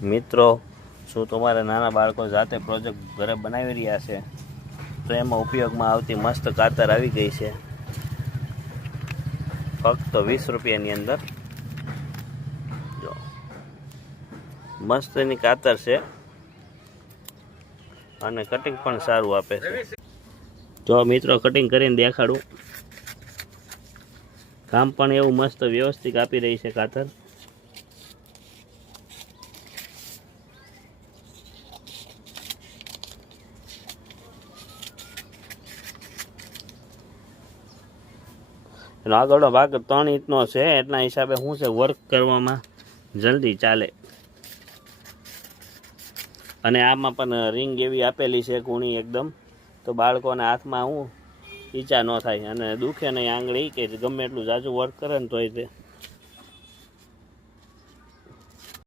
મિત્રો, શું તમારા નાના બાળકો જાતે પ્રોજેક્ટ ઘરે બનાવી રહ્યા છે તો એમાં ઉપયોગમાં આવતી મસ્ત કાતર આવી ગઈ છે ફક્ત 20 રૂપિયાની અંદર. જો મસ્ત એની કાતર છે અને કટિંગ પણ સારું આપે છે. જો મિત્રો, કટિંગ કરીને દેખાડું. કામ પણ એવું મસ્ત વ્યવસ્થિત આપી રહી છે કાતર. એનો આગળનો ભાગ 3 ઇંચનો છે, એટલા હિસાબે શું છે, વર્ક કરવામાં જલ્દી ચાલે. અને આમાં પણ રિંગ એવી આપેલી છે કૂણી એકદમ, તો બાળકોને હાથમાં ઈજા ન થાય અને દુખે નહીં આંગળી, કે ગમે એટલું ઝાઝું વર્ક કરે ને તોય તે